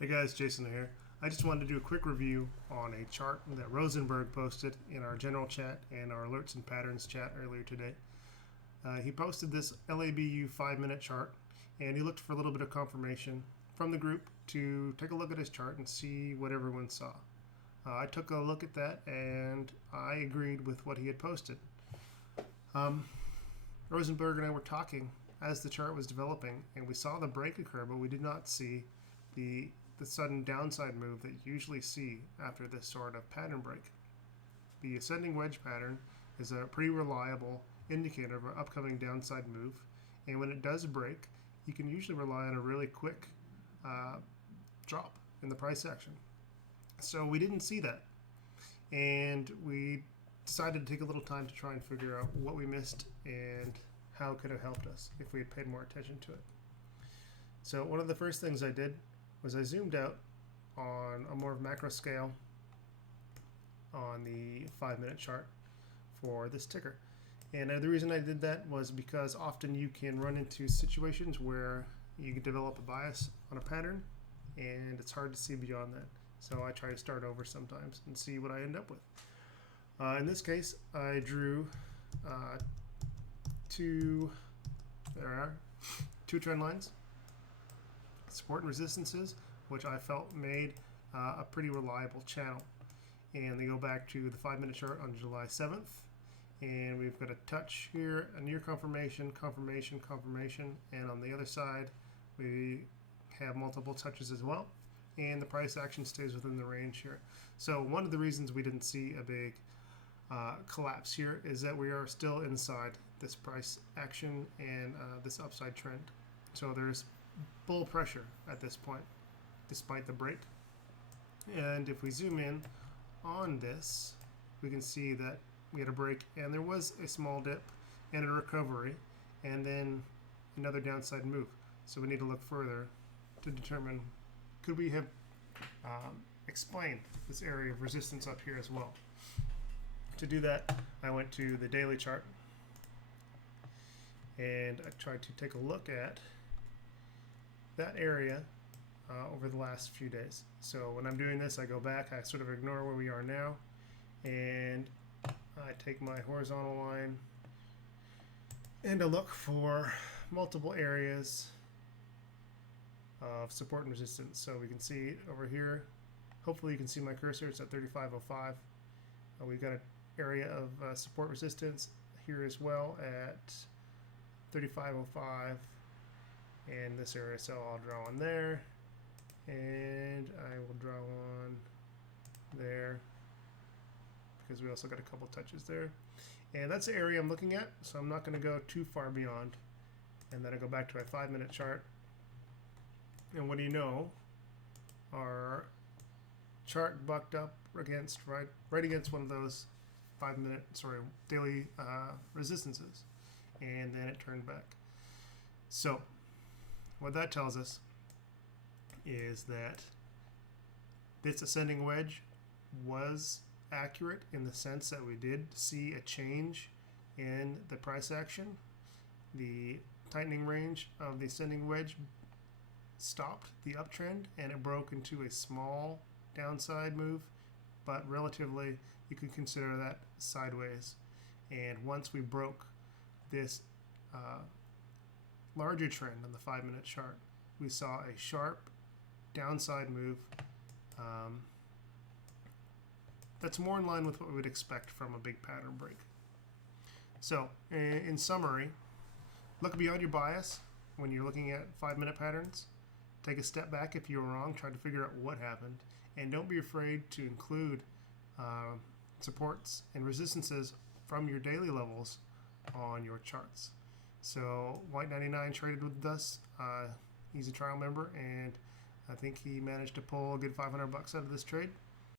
Hey guys, Jason here. I just wanted to do a quick review on a chart that Rosenberg posted in our general chat and our alerts and patterns chat earlier today. He posted this LABU 5-minute chart and he looked for a little bit of confirmation from the group to take a look at his chart and see what everyone saw. I took a look at that and I agreed with what he had posted. Rosenberg and I were talking as the chart was developing and we saw the break occur, but we did not see the sudden downside move that you usually see after this sort of pattern break. The ascending wedge pattern is a pretty reliable indicator of an upcoming downside move, and when it does break, you can usually rely on a really quick drop in the price action. So we didn't see that, and we decided to take a little time to try and figure out what we missed and how it could have helped us if we had paid more attention to it. So one of the first things I did was I zoomed out on a more macro scale on the 5-minute chart for this ticker. And the reason I did that was because often you can run into situations where you can develop a bias on a pattern and it's hard to see beyond that. So I try to start over sometimes and see what I end up with. In this case, I drew two trend lines, support and resistances, which I felt made a pretty reliable channel. And they go back to the 5-minute chart on July 7th. And we've got a touch here, a near confirmation, confirmation, confirmation. And on the other side, we have multiple touches as well. And the price action stays within the range here. So one of the reasons we didn't see a big collapse here is that we are still inside this price action and this upside trend. So there's bull pressure at this point, despite the break. And if we zoom in on this, we can see that we had a break and there was a small dip and a recovery and then another downside move. So we need to look further to determine, could we have explained this area of resistance up here as well. To do that, I went to the daily chart and I tried to take a look at that area over the last few days. So when I'm doing this, I go back, I sort of ignore where we are now, and I take my horizontal line and I look for multiple areas of support and resistance. So we can see over here, hopefully you can see my cursor, it's at 3505. We've got an area of support resistance here as well at 3505 and this area, so I'll draw on there and I will draw on there because we also got a couple touches there, and that's the area I'm looking at, so I'm not going to go too far beyond. And then I go back to my 5-minute chart, and what do you know, our chart bucked up against right against one of those daily resistances, and then it turned back. So what that tells us is that this ascending wedge was accurate in the sense that we did see a change in the price action. The tightening range of the ascending wedge stopped the uptrend and it broke into a small downside move, but relatively you could consider that sideways. And once we broke this larger trend on the 5-minute chart, we saw a sharp downside move that's more in line with what we would expect from a big pattern break. So in summary, look beyond your bias when you're looking at 5-minute patterns. Take a step back if you're wrong, try to figure out what happened, and don't be afraid to include supports and resistances from your daily levels on your charts. So White99 traded with us. He's a trial member, and I think he managed to pull a good $500 out of this trade.